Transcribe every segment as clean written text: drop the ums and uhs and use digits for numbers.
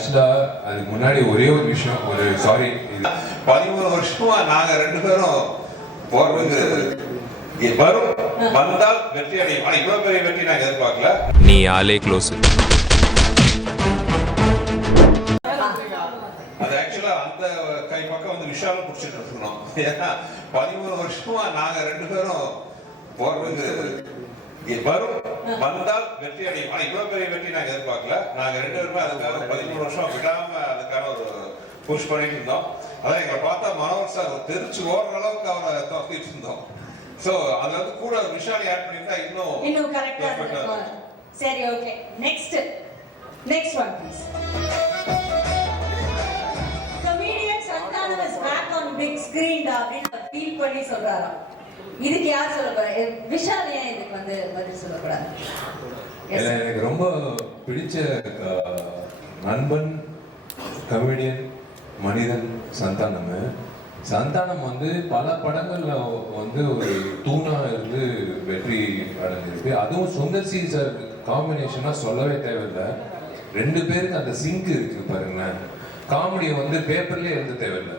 ஆக்சுவலா அதுக்கு முன்னாடி ஒரே ஒரு விஷயம், ஒரு சாரி, 13 வருஷமா நாங்க 2 பேரும் போறது வரும் வந்தால் வெற்றி அடையும். ஆனா இவ்வளவு பெரிய வெற்றி நாங்க எதிர்பார்க்கல. நீ ஆளே க்ளோஸ். அது ஆக்சுவலா அந்த கை பக்கம் வந்து விஷாலும் பிடிச்சிட்டு இருக்கணும். ஏன்னா 13 வருஷமா நாங்க 2 பேரும் போறது வரும் வந்தால் வெற்றி அடையும். ஆனா இவ்வளவு பெரிய வெற்றி நாங்க எதிர்பார்க்கல. நாங்க 2 பேருமே அதுக்காக 13 வருஷம் விடாம அதுக்கான ஒரு புஷ் பண்ணிட்டு இருந்தோம். அதான் எங்களை பார்த்தா மனோகர் சார் தெரிச்சு ஓடுற அளவுக்கு அவரை தோக்கிட்டு இருந்தோம். சோ அதுல வந்து கூட விஷாலி ஆட் பண்ணிட்டா இன்னும் கரெக்டா இருக்கும். சரி, okay. Next one please. Comedian Santhanam is back on big screen அப்படின்னு ஃபீல் பண்ணி சொல்றாராம். இதுக்கு யார் சொல்ல போறா? விஷால் ஏன் இதுக்கு வந்து பதில் சொல்ல போறாரு? எனக்கு ரொம்ப பிடிச்ச நண்பன் கமெடியன் மனிதன் சந்தானம் வந்து பல படங்கள்ல வந்து ஒரு தூணா இருந்து வெற்றி அடைஞ்சிருக்கு. அதுவும் சுந்தர் சி சார் காம்பினேஷனா சொல்லவே தேவையில்லை. 2 பேருக்கு அந்த சிங்க் இருக்கு பாருங்களேன். காமெடியை வந்து பேப்பர்லயே எழுத தேவையில்லை.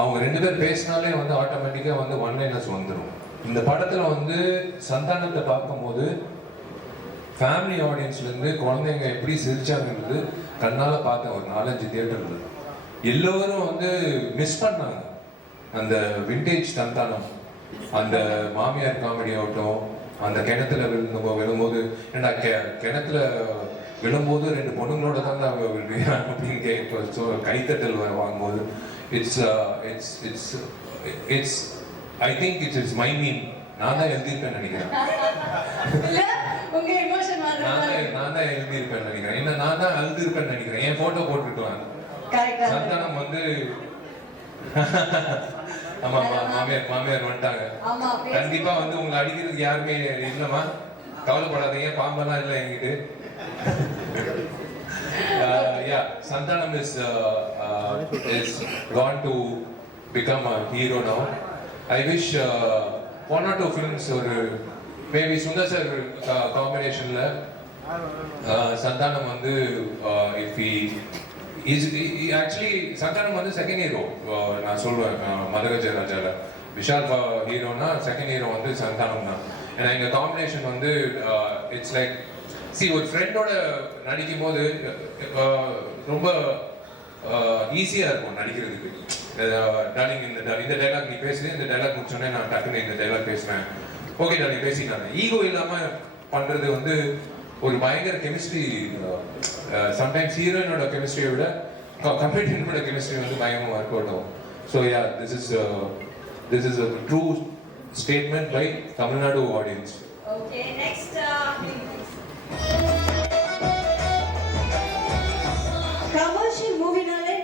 அவங்க 2 பேர் பேசினாலே வந்து ஆட்டோமேட்டிக்கா வந்து ஒன்லைனர்ஸ் வந்துடும். இந்த படத்துல வந்து சந்தானத்தை பார்க்கும்போது ஃபேமிலி ஆடியன்ஸ்ல இருந்து குழந்தைங்க எப்படி சிரிச்சாங்கிறது கண்ணால பார்த்தேன். ஒரு 4-5 தியேட்டர்ல எல்லோரும் வந்து மிஸ் பண்ணாங்க அந்த விண்டேஜ் சந்தானம். அந்த மாமியார் காமெடி ஆகட்டும், அந்த கிணத்துல விழும்போது ஏன்னா கிணத்துல விழும்போது 2 பொண்ணுங்களோட தான் அப்படின்னு கைத்தட்டல் வாங்கும்போது it's I think it's my mean. நான் தான் எழுதியிருப்பேன்னு நினைக்கிறேன். நான் தான் எழுதியிருப்பேன்னு நினைக்கிறேன். ஏன்னா நான் தான் எழுதியிருப்பேன்னு நினைக்கிறேன். என் போட்டோ போட்டுருக்கலாம். சந்தானம் வந்து ஆமா மாமியார் வந்துட்டாங்க. கண்டிப்பா வந்து உங்களை அடிக்கிறதுக்கு யாருமே இல்லம்மா, கவலைப்படாதீங்க, பாம்பெல்லாம் இல்லை என்கிட்ட. Santhanam is gone to become a hero now. I wish 1 or 2 films or maybe Sundar sir combinationல Santhanam வந்து if he actually சந்தானம் வந்து செகண்ட் ஹீரோ. நான் சொல்லுவேன் மதகஜராஜால விஷால் ஹீரோனா செகண்ட் ஹீரோ வந்து சந்தானம் தான். ஏன்னா எங்க காம்பினேஷன் வந்து இட்ஸ் லைக் ஒரு ஃப்ரெண்டோட நடிக்கும் போது ரொம்ப ஈஸியா இருக்கும் நடிக்கிறதுக்கு. டார்லிங் இந்த டைலாக் நீ பேசுது, இந்த டைலாக் முடிச்சோடனே நான் டக்குன்னு இந்த டைலாக் பேசுறேன், ஓகே டார்லிங் பேசினாங்க. ஈகோ இல்லாம பண்றது வந்து ஒரு பயங்கர கெமிஸ்ட்ரி. சம்டைம்ஸ் ஹீரோயினோட கெமிஸ்ட்ரியை விட கமெடியனோட கெமிஸ்ட்ரி வந்து பயங்கரமா ஒர்க் அவுட் ஆகும். So this is a true statement by Tamil Nadu audience. Okay, next commercial மூவினாலே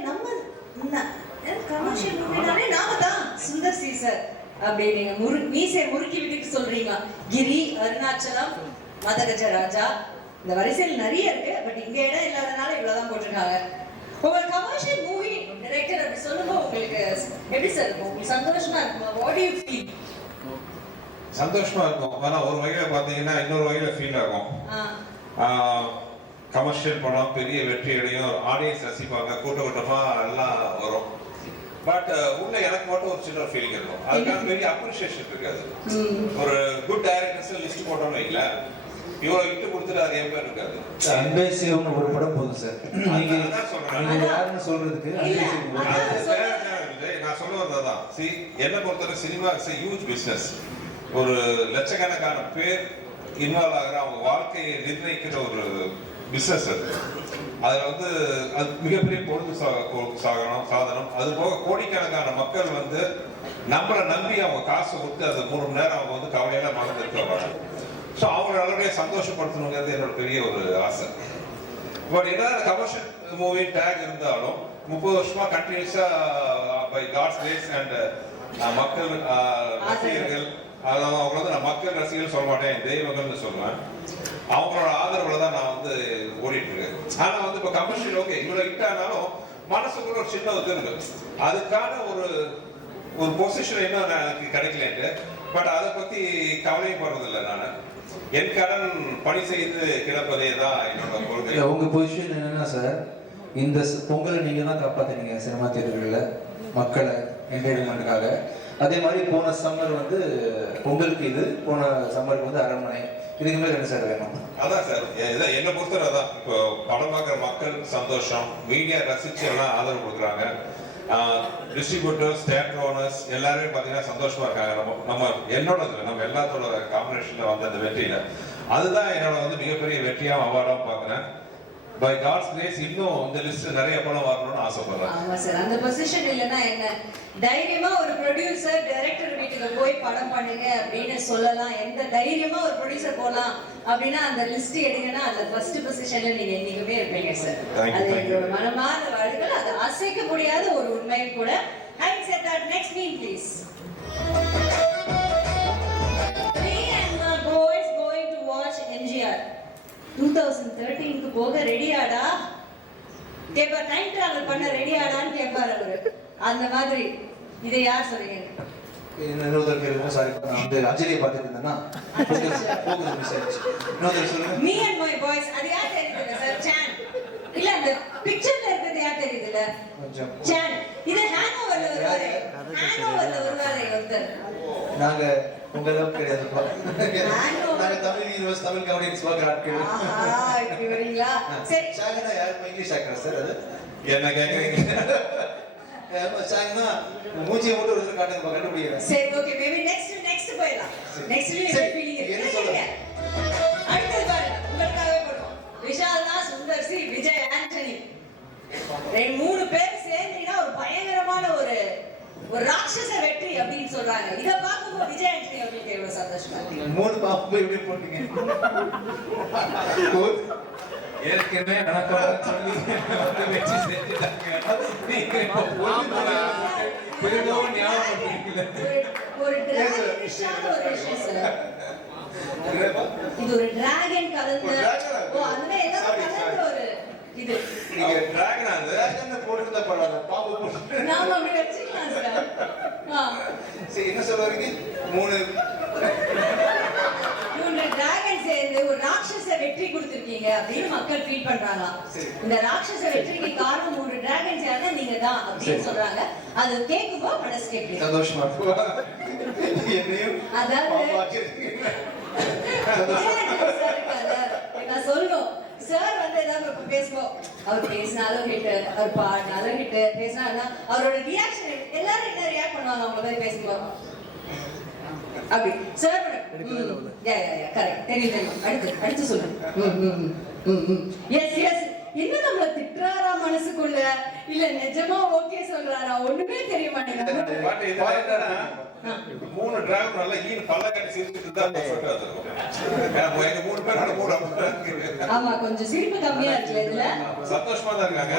நாம தான் சுந்தர் சி சார் அப்படி நீங்க மீசை முறுக்கி விட்டுட்டு சொல்றீங்க. கிரி, அருணாச்சலம், மதகஜராஜா, இந்த வரிசையில் நிறைய இருக்கு. பட் இங்க இடம் இல்லாதனால இவ்வளவுதான் போட்டிருக்காங்க. உங்க கமர்ஷியல் மூவி டைரக்டர் அப்படி சொல்லும்போது உங்களுக்கு எப்படி சார் இருக்கும்? உங்களுக்கு சந்தோஷமா இருக்குமா? What to you feel? சந்தோஷமா இருக்கும். ஆனா ஒரு வகையில பாத்தீங்கன்னா இன்னொரு வகையில ஃபீல் ஆகும். கமர்ஷியல் படம் பெரிய வெற்றி அடையும், ஆடியன்ஸ் ரசிப்பாங்க, கூட்டமா எல்லாம் வரும். பட் உள்ள எனக்கு மட்டும் ஒரு சின்ன ஃபீலிங் இருக்கும். அதுக்கான பெரிய அப்ரிசியேஷன் இருக்காது. ஒரு குட் டைரக்டர்ஸ் லிஸ்ட் போட்டோம்னு வைக்கல, இவ்வளவு இட்டு கொடுத்துட்டு அது என் பேர் இருக்காது. அன்பேசியம்னு ஒரு படம் போதும் சார். நீங்க யாருன்னு சொல்றதுக்கு நான் சொல்ல வந்ததான். என்ன பொறுத்தவரை சினிமா இஸ் ஹியூஜ் பிசினஸ். ஒரு லட்சக்கணக்கான பேர் இன்வால்வ் ஆகிற அவங்க வாழ்க்கையை நிர்ணயிக்கிற ஒரு பிசினஸ் அது. அதுல வந்து அது மிகப்பெரிய பொழுது சாதனம். அது போக கோடிக்கணக்கான மக்கள் வந்து நம்மளை நம்பி அவங்க காசை கொடுத்து அது 3 மணி நேரம் அவங்க வந்து கவலையெல்லாம் மறந்து இருக்க. ஸோ அவங்களை நல்லபடியாக சந்தோஷப்படுத்தணுங்கிறது என்னோட பெரிய ஒரு ஆசை. பட் என்னதான் கமர்ஷியல் மூவி டேக் இருந்தாலும் 30 வருஷமா கண்டினியூஸா பை காட்ஸ் கிரேஸ் அண்ட் மக்கள் ரசிகர்கள், அதாவது அவங்கள வந்து நான் மக்கள் ரசிகர்கள் சொல்ல மாட்டேன், தெய்வங்கள்னு சொல்லுவேன். அவங்களோட ஆதரவுல தான் நான் வந்து ஓடிட்டு இருக்கேன். ஆனா வந்து இப்போ கமர்ஷியல் ஓகே இவ்வளவு ஹிட் ஆனாலும் மனசுக்குள்ள ஒரு சின்ன இது இருக்கு. அதுக்கான ஒரு பொசிஷன் இன்னும் எனக்கு கிடைக்கலன்ட்டு. பட் அதை பத்தி கவலைப்படுறது இல்லை. நான் என் கடன் பணி செய்து கிடப்பதே தான் என்னோட கொள்கை. உங்க பொசிஷன் என்னன்னா சார், இந்த பொங்கலை நீங்க தான் காப்பாத்தினீங்க சினிமா தியேட்டர்களில் மக்களை என்டர்டைன்மெண்ட்டுக்காக. அதே மாதிரி போன சம்மர் வந்து பொங்கலுக்கு இது, போன சம்மருக்கு வந்து அரண்மனை. இதுக்கு மேல என்ன சார் வேணும்? அதான் சார், என்னை பொறுத்தவரை தான். இப்போ படம் பார்க்குற மக்கள் சந்தோஷம், மீடியா ரசிச்சு எல்லாம் ஆதரவு கொடுக்குறாங்க, டிஸ்ட்ரிபியூட்டர்ஸ், தியேட்டர் ஓனர்ஸ் எல்லாருமே பார்த்தீங்கன்னா சந்தோஷமா இருக்காங்க. நம்ம நம்ம எல்லாத்தோட காம்பினேஷன்ல வந்து அந்த வெற்றியில அதுதான் என்னோட வந்து மிகப்பெரிய வெற்றியாகவும் அவார்டாகவும் பார்க்குறேன். பை காட்ஸ் கிரேஸ் இன்னும் இந்த லிஸ்ட் நிறைய படம் வரணும்னு ஆசைப்படுறேன். ஆமா சார், அந்த பொசிஷன் இல்லைன்னா என்ன, தைரியமா ஒரு ப்ரொடியூசர் டைரக்டர் வீட்டுக்கு போய் படம் பண்ணுங்க அப்படின்னு சொல்லலாம். எந்த தைரியமா ஒரு ப்ரொடியூசர் போலாம் அப்படின்னா அந்த லிஸ்ட் எடுங்கன்னா அந்த ஃபர்ஸ்ட் பொசிஷன்ல நீங்க என்னைக்குமே இருப்பீங்க சார். அது எங்களோட மனமார்ந்த வாழ்க்கையில் அது அசைக்க முடியாத ஒரு உண்மையும் கூட. Having said that, next name please. Me and my boys going to watch MGR 2013 போக ரெடியாடா கேப்பா, டைம் டிராவல் பண்ண ரெடியாடான்னு கேட்பாரு அவரு. அந்த மாதிரி இதை யார் சொல்றீங்க? இன்னொரு கேளுங்க. சாரி, நான் வந்து அஞ்சலியை பார்த்துட்டு இருந்தேன்னா சொல்லுங்க. Me and my boys, அது யார் தெரியுதுல்ல சார்? சான் இல்ல, அந்த பிக்சர்ல இருக்கிறது யார் தெரியுதுல்ல? சான். இது ஹேங்கோவர்ல வருவாரு, ஹேங்கோவர்ல வருவாரு ஒருத்தர். நாங்க உங்களுக்கு கிடையாதுப்பா, நாங்க தமிழ் ஹீரோஸ், தமிழ் கமெடியன்ஸ் பார்க்கறாங்க. இப்படி வரீங்களா? சரி, சாங்கனா யாருக்கு இங்கிலீஷ் ஆக்டர் சார்? அது என்ன கேக்குறீங்க? சாங்கனா மூஞ்சியை மட்டும் ஒரு காட்டுங்க கண்டுபிடிக்கிறேன். சரி, ஓகே, மேபி நெக்ஸ்ட் போயிடலாம். நெக்ஸ்ட் ஃபீலிங் என்ன சொல்றீங்க? அடுத்து பாருங்க, உங்களுக்காகவே போடுவோம். விஷால்னா, சுந்தர் சி, விஜய் ஆண்டனி, மூணு பேர் சேர்ந்தீங்கன்னா ஒரு பயங்கரமான ஒரு ராட்சச வெற்றி அப்படின்னு சொல்றாங்க. இத பார்க்கும்போது விஜய் ஆண்டனி அவர்களுக்கு எவ்வளவு சந்தோஷமா இருக்கு. மூணு பாம்பு எப்படி போட்டீங்க? ஏற்கனவே வணக்கம் சொல்லி வந்து வெற்றி செஞ்சுட்டாங்க. ஒரு டிராகனிஷான ஒரு விஷயம் சார். இது ஒரு டிராகன் கலந்து, அதுவே ஏதோ கலந்து ஒரு இது. நீங்க டிராகன் அந்த டிராகன் போட்டுருந்தா பரவாயில்ல, பாம்பு போட்டு நாம அப்படி வச்சுக்கலாம் சார். சரி, என்ன சொல்றீங்க? மூணு டிராகன் சேர்ந்து ஒரு ராட்சச வெற்றி கொடுத்திருக்கீங்க அப்படின்னு மக்கள் ஃபீல் பண்றாங்க. இந்த ராட்சச வெற்றிக்கு காரணம் மூணு டிராகன் சேர்ந்தா நீங்க தான் அப்படின்னு சொல்றாங்க. அது கேட்கும்போது மனசு கேட்குது, சந்தோஷமா இருக்கு. என்னையும் அதாவது நான் சொல்லணும், சார் வந்து ஏதாவது பேசுவோம், அவர் பேசினாலும் ஹிட், அவர் பாடினாலும் ஹிட், பேசினா அவரோட ரியாக்ஷன் எல்லாரும் என்ன ரியாக்ட் பண்ணுவாங்க அவங்க போய் பேசுவோம் அப்படி. சார் கரெக்ட், தெரியும். அடுத்து சொல்லுங்க. எஸ் எஸ், இன்னும் நம்மள திட்டுறாரா மனசுக்குள்ள, இல்ல நிஜமா ஓகே சொல்றாரா, ஒண்ணுமே தெரிய மாட்டேங்குது. மூணு டிராகன் நல்லா ஈன் பல்ல கட்டி சிரிச்சுட்டு தான் பெர்ஃபெக்ட்டா இருக்கும். எங்க மூணு பேர் அந்த மூணு ஆமா, கொஞ்சம் சிரிப்பு கம்மியா இருக்குல்ல இதுல. சந்தோஷமா தான் இருக்காங்க.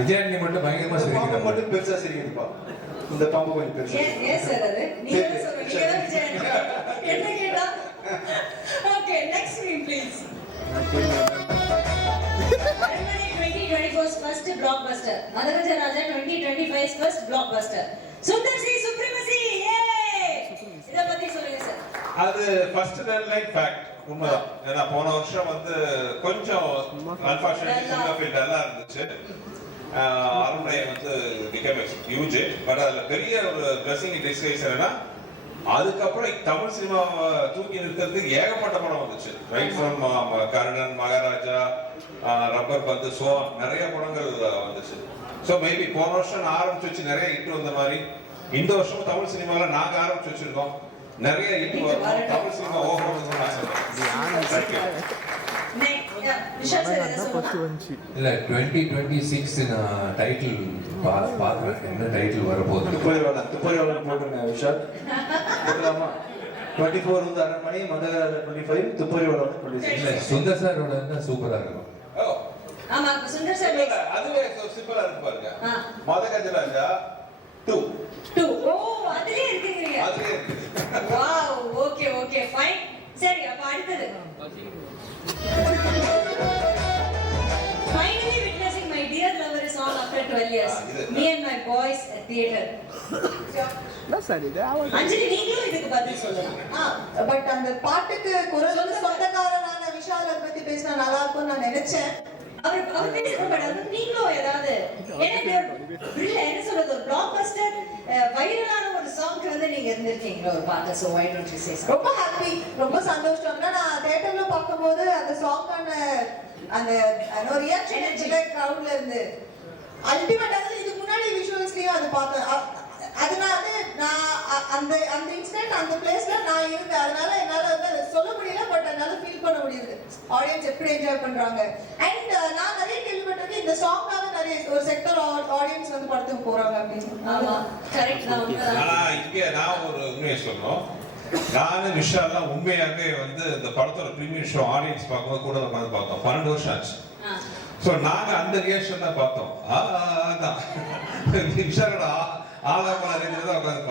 விஜயாண்டி மட்டும் பயங்கரமா சிரிக்கிறாங்க. மட்டும் பெருசா சிரிக்குதுப்பா. இந்த பாம்பு கொஞ்சம் பெருசா. எஸ் சார், அது நீங்க என்ன சொல்றீங்க? நீங்க தான் விஜய் என்ன கேட்டா? Okay, next meme please. அரண்மனை 2024's first blockbuster. மதகஜ ராஜா 2025's first blockbuster. Sundar C supremacy. இத பத்தி சொல்லுங்க சார். அது ஃபர்ஸ்ட் லைன் ஃபேக்ட், உண்மைதான். ஏன்னா போன வருஷம் வந்து கொஞ்சம் அன்பார்ச்சுனேட்லி டல்லா இருந்துச்சு. அரண்மனை வந்து பிகம் ஹியூஜ். பட் அதுல பெரிய ஒரு பிளஸிங் டிஸ்கைஸ் என்னன்னா, அதுக்கப்புறம் தமிழ் சினிமாவை தூக்கி நிறுத்துறதுக்கு ஏகப்பட்ட படம் வந்துச்சு. Right from Karnan, Maharaja, rubber பந்து, சோ நிறைய படங்கள் வந்துச்சு. ஸோ மேபி போன வருஷம் ஆரம்பிச்சு வச்சு நிறைய ஹிட் வந்த மாதிரி இந்த வருஷம் தமிழ் சினிமாவில் நாங்கள் ஆரம்பிச்சு வச்சிருக்கோம். நிறைய ஹிட் வரும். Tamil cinema okay. இல்ல 2026 நான் டைட்டில் பாக்குறேன், என்ன டைட்டில் வரப்போகுது. துப்பறிவாளன் போட்டுருங்க விஷால். போடலாமா? 24 வந்து அரண்மனை, மதகஜ 25, துப்பறிவாளன் 26. இல்ல சுந்தர் சாரோட இருந்தா சூப்பரா இருக்கும். ஆமா, சுந்தர் சார் அதுவே சிம்பிளா இருக்கு பாருங்க. மதகஜ ராஜா 2. ஓ, அதுலயே இருக்கீங்க. அதுலயே இருக்கு. Wow, okay okay fine. சரி, அப்ப அடுத்தது. Finally witnessing my dear lover song after 12 years. Me and my boys at theater. அஞ்சலி, நீங்களும் இதுக்கு பதில் சொல்லலாம். பட் அந்த பாட்டுக்கு குரல் சொந்தக்காரனான விஷால் பத்தி பேசினா நல்லா இருக்கும்னு நான் நினைச்சேன். அவர் பேசுறது மேடம் நீங்களும் ஏதாவது எனக்கு என்ன சொல்றது ஒரு பிளாக் பஸ்டர் வைரலான ஒரு சாங்க்கு வந்து நீங்க இருந்திருக்கீங்களா ஒரு பாட்டு so why don't you say ரொம்ப ஹாப்பி, ரொம்ப சந்தோஷம். நான் தியேட்டர்ல பார்க்கும்போது அந்த சாங்கான அந்த ரியாக்ஷன் கிரவுட்ல இருந்து அல்டிமேட்டா இதுக்கு முன்னாடி விஷுவல்ஸ்லயும் அது பார்த்தேன். அதனால நான் அந்த அந்த இன்சிடென்ட் அந்த பிளேஸ்ல நான் இருந்தேன். அதனால என்னால வந்து சொல்ல முடியல, பட் என்னால ஃபீல் பண்ண முடியுது ஆடியன்ஸ் எப்படி என்ஜாய் பண்றாங்க. அண்ட் நான் நிறைய கேள்விப்பட்டிருக்கேன் இந்த சாங்காக நிறைய ஒரு செக்டர் ஆடியன்ஸ் வந்து படத்துக்கு போறாங்க அப்படின்னு. ஆமா கரெக்ட் தான். ஆனா இங்க நான் ஒரு உண்மையை சொல்லணும். நானும் விஷால்லாம் உண்மையாகவே வந்து இந்த படத்தோட ப்ரீமியர் ஷோ ஆடியன்ஸ் பார்க்கும்போது கூட உட்காந்து பார்த்தோம். 12 வருஷம் ஆச்சு. ஸோ நாங்க அந்த ரியாக்ஷன் தான் பார்த்தோம். அதான் விஷாலோட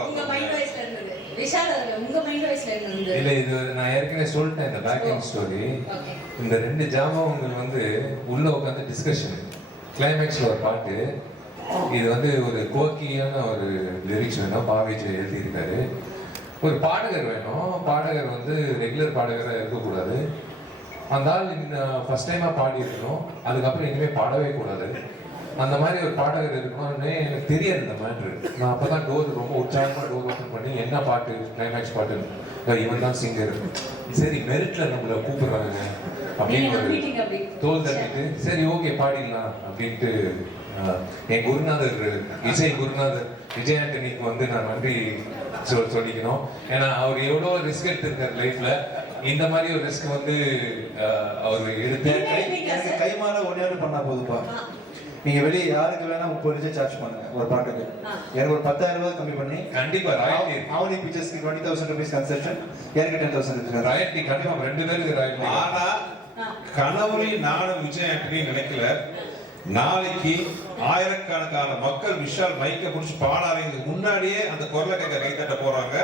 உங்க மைண்ட் வாய்ஸ்ல இருந்தது விஷால், உங்க மைண்ட் வாய்ஸ்ல இருந்தது இல்ல இது நான் ஏற்கனவே சொல்லிட்டேன் இந்த பேக்கிங் ஸ்டோரி. இந்த 2 ஜாமான்கள் வந்து உள்ள உட்காந்து டிஸ்கஷன் கிளைமேக்ஸ்ல ஒரு பாட்டு. இது வந்து ஒரு கோக்கியான ஒரு லிரிக்ஸ் வேணும், பாவிஜ் எழுதியிருக்காரு. ஒரு பாடகர் வேணும், பாடகர் வந்து ரெகுலர் பாடகராக இருக்கக்கூடாது. அந்த ஆள் ஃபர்ஸ்ட் டைமா பாடி இருக்கணும், அதுக்கப்புறம் இனிமே பாடவே கூடாது. அந்த மாதிரி ஒரு பாடகர் இருக்கணும்னு எனக்கு தெரியாது இந்த மேட்ரு. நான் அப்பதான் டோர் ரொம்ப உற்சாகமாக டோர் ஓப்பன் பண்ணி என்ன பாட்டு கிளைமேக்ஸ் பாட்டு இவன் தான் சிங்கர், சரி மெரிட்ல நம்மளை கூப்பிடுறாங்க அப்படின்னு ஒரு தோல் தட்டிட்டு சரி ஓகே பாடிடலாம் அப்படின்ட்டு என் குருநாதர் இசை குருநாதர் விஜய் ஆண்டனிக்கு வந்து நான் நன்றி சொல்லிக்கணும். ஏன்னா அவர் எவ்வளோ ரிஸ்க் எடுத்திருக்காரு லைஃப்ல. இந்த மாதிரி ஒரு ரிஸ்க் வந்து அவர் எடுத்து கைமாற ஒன்னே பண்ணா போதுப்பா. நீங்க வெளியே யாருக்கு வேணா 30 சார்ஜ் பண்ணுங்க ஒரு பாட்டுக்கு. எனக்கு ஒரு 10,000 ரூபாய் கம்மி பண்ணி கண்டிப்பா ராயல்டி ஆவணி பிக்சர்ஸ்க்கு 20,000 rupees கன்செஷன், எனக்கு 10,000 rupees ராயல்டி கண்டிப்பா 2 பேருக்கு ராயல்டி. ஆனா கனவுல நானும் விஜய் ஆண்டனி நினைக்கல நாளைக்கு ஆயிரக்கணக்கான மக்கள் விஷால் மைக்க பிடிச்சி பாடாதீங்க முன்னாடியே அந்த குரலை கேட்க கைத்தட்ட போறாங்க.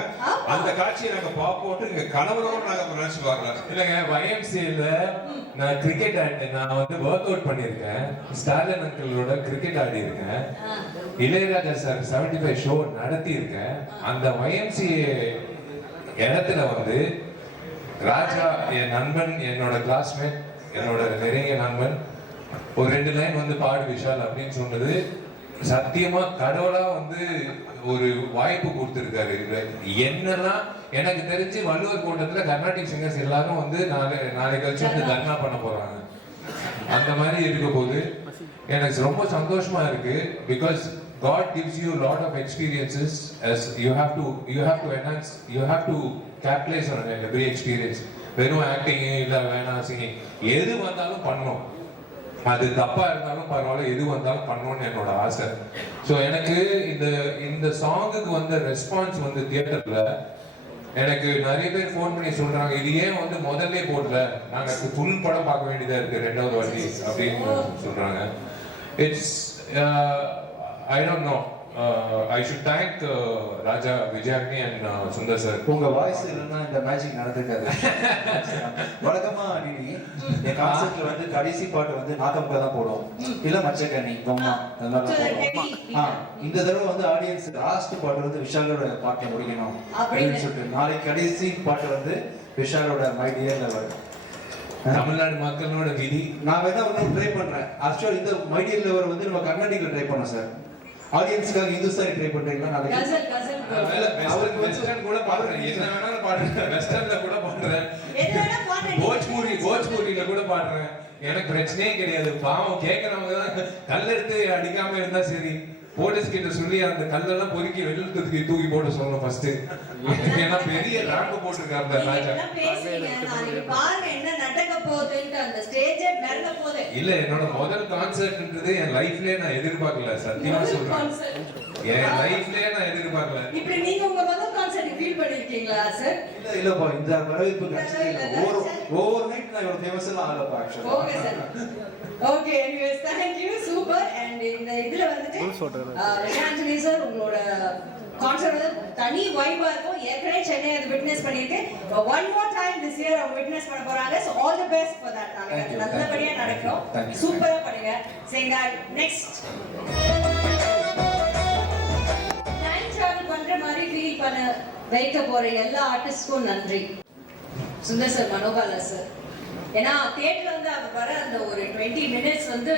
அந்த காட்சியை நாங்க பார்ப்போம். இங்க கனவுலோடு நாங்க நினைச்சு பார்க்கலாம். இல்லைங்க YMCAல நான் கிரிக்கெட் நான் வந்து ஒர்க் அவுட் பண்ணியிருக்கேன். ஸ்டாலின் அங்கிளோட கிரிக்கெட் ஆடி இருக்கேன். இளையராஜா சார் 75 ஷோ நடத்தி இருக்கேன். அந்த YMCA இடத்துல வந்து ராஜா என் நண்பன், என்னோட கிளாஸ்மேட், என்னோட நெருங்கிய நண்பன் ஒரு 2 லைன் வந்து பாடு விஷால் அப்படின்னு சொன்னது சத்தியமா கடவுளா வந்து ஒரு வாய்ப்பு கொடுத்துருக்காரு. என்னெல்லாம் எனக்கு தெரிஞ்சு வள்ளுவர் கூட்டத்துல கர்நாடிக் சிங்கர்ஸ் எல்லாரும் வந்து நாளை கழிச்சு வந்து தர்ணா பண்ண போறாங்க. அந்த மாதிரி இருக்க போது எனக்கு ரொம்ப சந்தோஷமா இருக்கு. Because God gives you a lot of experiences as you have to enhance, you have to capitalize on every experience. வெறும் ஆக்டிங் இல்ல வேணா சிங்கிங் எது வந்தாலும் பண்ணணும். அது தப்பா இருந்தாலும் பரவாயில்ல, எது வந்தாலும் பண்ணணும்னு என்னோட ஆசை. ஸோ எனக்கு இந்த சாங்குக்கு வந்த ரெஸ்பான்ஸ் வந்து தியேட்டர்ல எனக்கு நிறைய பேர் ஃபோன் பண்ணி சொல்றாங்க இது ஏன் வந்து முதல்ல போடல, நாங்க ஃபுல் படம் பார்க்க வேண்டியதா இருக்கு 2வது வாட்டி அப்படின்னு சொல்றாங்க. It's I don't know. I should thank Raja Vijayagni and Sundar sir. உங்க வாய்ஸ் இல்லைன்னா இந்த மேஜிக் நடந்திருக்காது. வழக்கமா நீ என் கான்செப்ட்ல வந்து கடைசி பாட்டு வந்து நாக்கம்கா தான் போடுவோம், இல்ல மச்சக்கண்ணி கம்மா அந்த மாதிரி போடுவோம். இந்த தடவை வந்து ஆடியன்ஸ் லாஸ்ட் பாட்டு வந்து விஷாலோட பாட்டை முடிக்கணும் அப்படின்னு சொல்லிட்டு நாளைக்கு கடைசி பாட்டு வந்து விஷாலோட மை டியர் லவர். தமிழ்நாடு மக்களோட விதி. நான் வேணா ஒன்றும் ட்ரை பண்றேன். ஆக்சுவலி இந்த மை டியர் லவர் வந்து நம்ம கர்நாடிக்ல ட்ரை பண்ணோம் சார். ஆடியன்ஸ்க்காக இந்துஸ்தானி ட்ரை பண்றீங்களா? நாளைக்கு அவருக்கு வெஸ்டர்ன் கூட பாடுறேன், என்ன வேணாலும் பாடுறேன், வெஸ்டர்ன்ல கூட பாடுறேன், போஜ்பூரியில கூட பாடுறேன். எனக்கு பிரச்சனையே கிடையாது. பாவம் கேட்கறவங்க தான் கல் எடுத்து அடிக்காம இருந்தா சரி. போலீஸ் கிட்ட சொல்லி அந்த கல்லெல்லாம் பொறுக்கி வெளியில தூக்கி போட்டு சொல்லணும் ஃபர்ஸ்ட். ஏன்னா பெரிய ரேம்ப் போட்டுருக்காங்க ராஜா. இல்ல என்னோட முதல் கான்சர்ட்ன்றது என் லைஃப்லயே நான் எதிர்பார்க்கல, சத்தியமா சொல்றேன். என் லைஃப்லயே நான் எதிர்பார்க்கல. இப்படி நீங்க உங்க முதல் கான்சர்ட் ஃபீல் பண்ணிருக்கீங்களா சார்? இல்லப்பா, இந்த வரவேற்பு கிடைச்சது ஓவர் நைட் நான் இவ்வளவு ஃபேமஸ் எல்லாம் ஆகலப்பா ஆக்சுவலா. Okay sir. Okay, anyways thank you, super. And இந்த இதுல வந்துட்டு விஜயாஞ்சலி சார் உங்களோட கான்சர்ட் வந்து தனி வைபா இருக்கும். ஏற்கனவே சென்னை அது விட்னஸ் பண்ணிருக்கேன். One more time this year அவங்க விட்னஸ் பண்ண போறாங்க. So all the best for that. நாளைக்கு நல்லபடியா நடக்கும். சூப்பரா பண்ணுங்க. சேங்க நெக்ஸ்ட் டைம் டிராவல் பண்ற மாதிரி ஃபீல் பண்ண வைக்க போற எல்லா ஆர்டிஸ்ட்க்கும் நன்றி. சுந்தர் சார், மனோபாலா சார், ஏன்னா தியேட்டர்ல வந்து அவர் வர அந்த ஒரு 20 minutes வந்து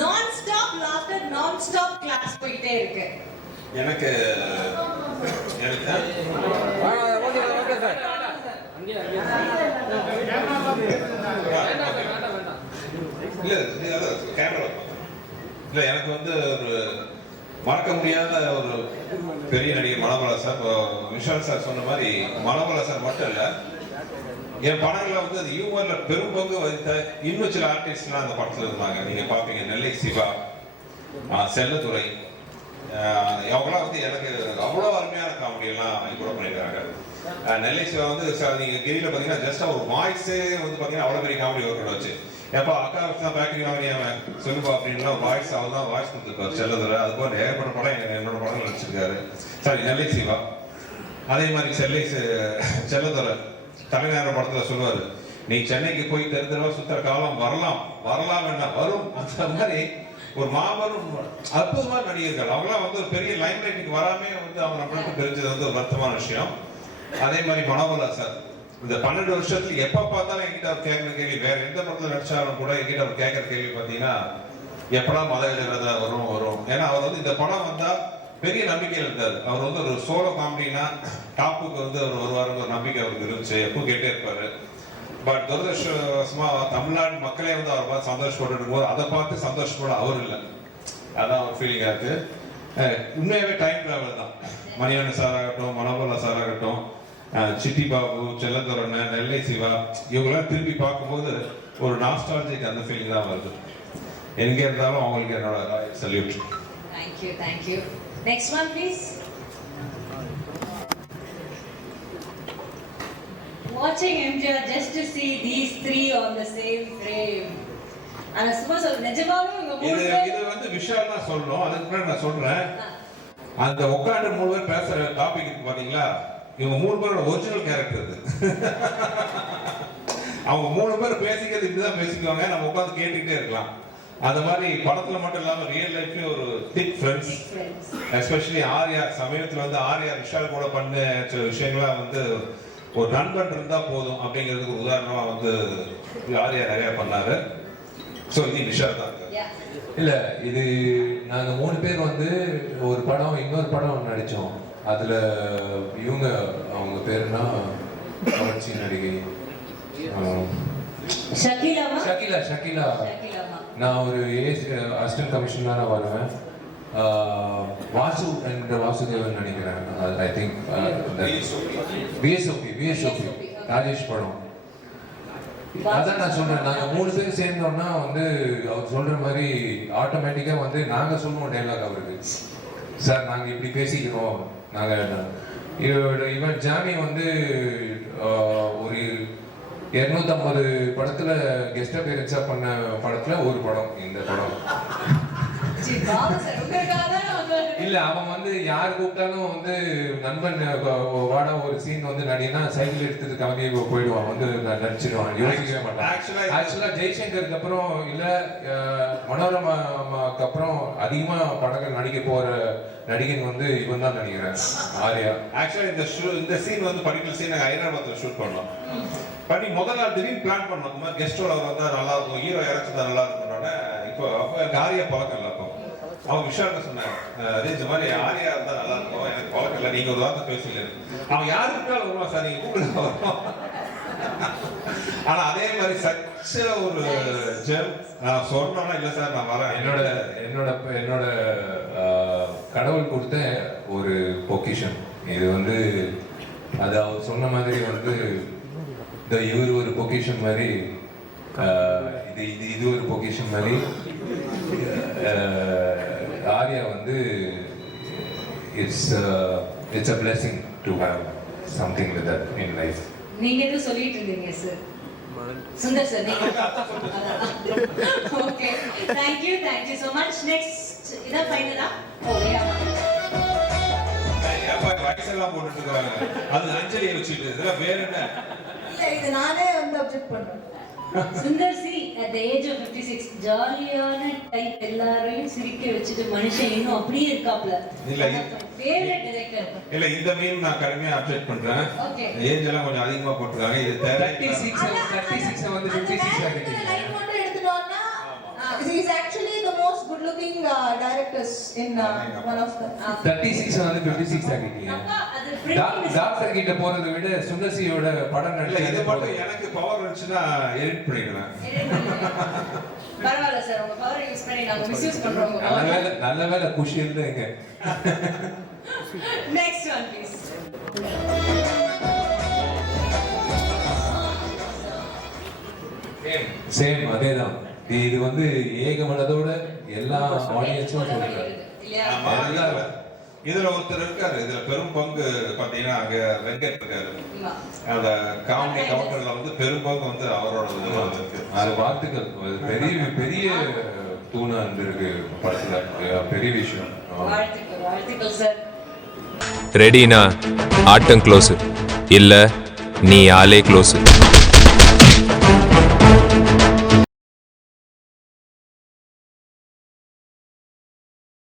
நான் ஸ்டாப் லாஃப்டர், நான் ஸ்டாப் கிளாஸ் போயிட்டே இருக்கு. எனக்கு இல்ல கேமரா இல்ல எனக்கு வந்து ஒரு மறக்க முடியாத ஒரு பெரிய நடிகர் மனோபாலா சார். விஷால் சார் சொன்ன மாதிரி மனோபாலா சார் மட்டும் இல்ல, என் படங்கள்ல வந்து அது ஹியூமர்ல பெரும் பங்கு வகித்த இன்னும் சில ஆர்டிஸ்ட்லாம் அந்த படத்துல இருந்தாங்க. நீங்க பாப்பீங்க, நெல்லை சிவா, செல்லத்துறை, அவங்களாம் வந்து எனக்கு அவ்வளோ அருமையான காமெடி எல்லாம் கூட பண்ணியிருக்காங்க. நெல்லை சிவா வந்து நீங்க கிரியில பாத்தீங்கன்னா ஜஸ்ட் ஒரு வாய்ஸே வந்து பாத்தீங்கன்னா அவ்வளவு பெரிய காமெடி ஒர்க் வச்சு எப்போ அக்கா தான் பேக்கரி காமெடி அவன் சொல்லுப்பா அப்படின்னா வாய்ஸ் அவர் தான் வாய்ஸ் கொடுத்துருப்பாரு செல்லதுரை. அது போல ஏகப்பட்ட படம் என்னோட படங்கள் நடிச்சிருக்காரு. சாரி, நெல்லை சிவா. அதே மாதிரி செல்லதுரை தலைநேர படத்துல சொல்லுவாரு, நீ சென்னைக்கு போய் தெருவா சுத்துற காலம் வரலாம் என்ன வரும். அந்த மாதிரி ஒரு மாபெரும் அற்புதமான நடிகர்கள் அவங்களாம் வந்து ஒரு பெரிய லைன் லைட்டுக்கு வராமே வந்து அவங்க நம்மளுக்கு தெரிஞ்சது வந்து ஒரு வருத்தமான விஷயம். அதே மாதிரி மனோபாலா சார் இந்த 12 வருஷத்துல எப்ப பார்த்தாலும் என்கிட்ட அவர் கேட்கிற கேள்வி, வேற எந்த படத்துல நடிச்சாலும் கூட என்கிட்ட அவர் கேட்கிற கேள்வி பாத்தீங்கன்னா, எப்படா மத எழுதுறதா வரும். ஏன்னா அவர் வந்து இந்த படம் வந்தா பெரிய நம்பிக்கையில் இருந்தாரு. அவர் வந்து ஒரு சோலோ காமெடினா டாப்புக்கு வந்து அவர் வருவாருன்னு ஒரு நம்பிக்கை அவருக்கு இருந்துச்சு, எப்பவும் கேட்டே இருப்பாரு. பட் துரதிருஷ்டவசமா தமிழ்நாடு மக்களே வந்து அவர் பார்த்து சந்தோஷப்பட்டு போது அதை பார்த்து சந்தோஷப்பட அவர் இல்லை. அதான் ஒரு ஃபீலிங்கா இருக்கு. உண்மையாவே டைம் டிராவல் தான். மணிவண்ணன் சார் ஆகட்டும், மனோபாலா சார் ஆகட்டும், சிட்டி பாபு, செல்லத்துரன், நெல்லை சிவா, இவங்கெல்லாம் திரும்பி பார்க்கும்போது ஒரு நாஸ்டாலஜிக் அந்த ஃபீலிங் தான் வருது. எங்கே இருந்தாலும் அவங்களுக்கு என்னோட salute. Thank you. Next one please. Watching MJR just to see these three on the same frame. ஆனா சும்மா சொல்ல நிஜமாவே இது வந்து விஷால் தான் சொல்லணும். அதுக்கு முன்னாடி நான் சொல்றேன், அந்த உட்காந்து 3 பேர் பேசுற டாபிக் இருக்கு பாத்தீங்களா, இவங்க 3 பேரோட ஒரிஜினல் கேரக்டர் இது. அவங்க 3 பேர் பேசிக்கிறது இப்படிதான் பேசிக்குவாங்க, நம்ம உட்காந்து கேட்டுக்கிட்டே இருக்கலாம். அந்த மாதிரி படத்துல மட்டும் இல்லாம ரியல் லைஃப்லயும் ஒரு திக் ஃப்ரெண்ட்ஸ். எஸ்பெஷலி ஆர்யா, சமீபத்துல வந்து ஆர்யா விஷால் கூட பண்ண சில விஷயங்கள்லாம் வந்து ஒரு நண்பன் இருந்தா போதும் அப்படிங்கிறதுக்கு ஒரு உதாரணமா வந்து ஆர்யா நிறைய பண்ணாரு. ஸோ இது விஷால் தான். இல்ல, இது நாங்க 3 பேர் வந்து ஒரு படம் இன்னொரு படம் நடிச்சோம். அதுல இவங்க அவங்க பேருனா கவர்ச்சி நடிகை ஷக்கீலா. நான் ஒரு அசிஸ்டன்ட் கமிஷனரா வருவேன். வாசு என்ற வாசுதேவன் நினைக்கிறேன். ஐ திங்க் விஎஸ்ஓபி ராஜேஷ் படம். அதான் நான் சொல்றேன், நாங்க 3 பேர் சேர்ந்தோம்னா வந்து அவர் சொல்ற மாதிரி ஆட்டோமேட்டிக்கா வந்து நாங்க சொல்லுவோம் டைலாக் அவருக்கு. சார் நாங்க இப்படி பேசிக்கிறோம். நாங்க இவன் ஜாமி வந்து ஒரு 250 படத்துல கெஸ்ட் அப்பியரன்ஸா பண்ண படத்துல ஒரு படம் இந்த படம். இல்ல, அவன் வந்து யார் கூப்பிட்டாலும் வந்து நண்பன் வாடா ஒரு சீன் வந்து நடினா சைக்கிள் எடுத்துட்டு கிளம்பி போயிடுவான், வந்து நடிச்சிடுவான், யோசிக்கவே மாட்டான். ஆக்சுவலா ஜெய்சங்கருக்கு அப்புறம் இல்ல மனோரமாக்கு அப்புறம் அதிகமா படங்கள் நடிக்க போற நடிகன் வந்து இவன் தான் நினைக்கிறேன், ஆர்யா. ஆக்சுவலா இந்த சீன் வந்து படிக்கல் சீன் நாங்கள் ஹைதராபாத்ல ஷூட் பண்ணோம். பண்ணி முதல் நாள் திடீர்னு பிளான் பண்ணோம், இந்த மாதிரி கெஸ்டோட வந்தா நல்லா இருக்கும், ஹீரோ இறச்சுதான் நல்லா இருக்கும்னோட. இப்போ அப்போ எனக்கு ஆர்யா பழக்கம் இல்லை. அப்போ அவன் விஷால்கிட்ட சொன்னாங்க, அதே இந்த மாதிரி ஆர்யா இருந்தா நல்லா இருக்கும், எனக்கு பழக்கம் இல்லை, நீங்க ஒரு வார்த்தை பேசல. அவன் யாருக்கிட்டாலும் வருவான் சார், நீங்க கூப்பிட்டு வருவான். ஆனா அதே மாதிரி சச்ச ஒரு ஜெம். நான் சொன்னோம்னா இல்ல சார் நான் வரேன். என்னோட கடவுள் கொடுத்த ஒரு பொக்கிஷன் இது வந்து. அது அவர் சொன்ன மாதிரி வந்து இவர் ஒரு பொக்கிஷன் மாதிரி, இது ஒரு பொக்கிஷன் மாதிரி. ஆர்யா வந்து it's a blessing to have something with that in life. நீங்க எதுவும் சொல்லிட்டு இருந்தீங்க சார் சுந்தர் சார், நீங்க okay. Thank you so much. Next இதான் ஃபைனலா? வயசெல்லாம் போட்டுட்டு இருக்காங்க, அது அஞ்சலியை வச்சுட்டு இதெல்லாம் வேற என்ன? இல்ல, இது நானே வந்து அப்செக்ட் பண்றேன். Sundar C at the age of 56 ஜாலியான டைப் எல்லாரையும் சிரிக்க வச்சுட்டு மனுஷன் இன்னும் அப்படியே இருக்காப்ல. இல்ல, ஃபேவரட் டைரக்டர். இல்ல இந்த மீன் நான் கடுமையா அப்செட் பண்றேன். Okay. ஏஜ் எல்லாம் கொஞ்சம் அதிகமா போட்டுருக்காங்க. இது தேவை 36 வந்து 56 ஆகிட்டீங்க. லைன் மட்டும் எடுத்துட்டோம்னா he is actually the most good looking directors in one of the 36 வந்து 56 ஆகிட்டீங்க. அப்பா அது பிரிண்ட் டாக்டர் கிட்ட போறதை விட சுந்தர்சியோட படம் இல்ல நடிச்சது இது மட்டும் எனக்கு பவர் இருந்துச்சுன்னா எடிட் பண்ணிடுவேன். பரவாயில்ல சார், உங்க பவர் யூஸ் பண்ணி நாங்க மிஸ்யூஸ் பண்றோம் உங்க power. நல்ல வேளை குஷி இருந்தேங்க. Next one please. சேம் அதேதான். இது வந்து ஏகமனதோட எல்லா ஆடியன்ஸும் சொல்றாங்க. இல்லையா? ஆமா, இதுல ஒருத்தர் இருக்காரு. இதுல பெரும் பங்கு பாத்தீங்கன்னா அங்க வெங்கட் இருக்காரு. ஆமா. அந்த காமெடி கவுண்டர்ல வந்து பெரும் பங்கு வந்து அவரோட இருக்கு. அது வாழ்த்துக்கள். அது பெரிய பெரிய தூணா இருந்திருக்கு படத்துல. பெரிய விஷயம். வாழ்த்துக்கள், வாழ்த்துக்கள் சார். ரெடினா ஆட்டம் க்ளோஸ் இல்ல நீ ஆளே க்ளோஸ்.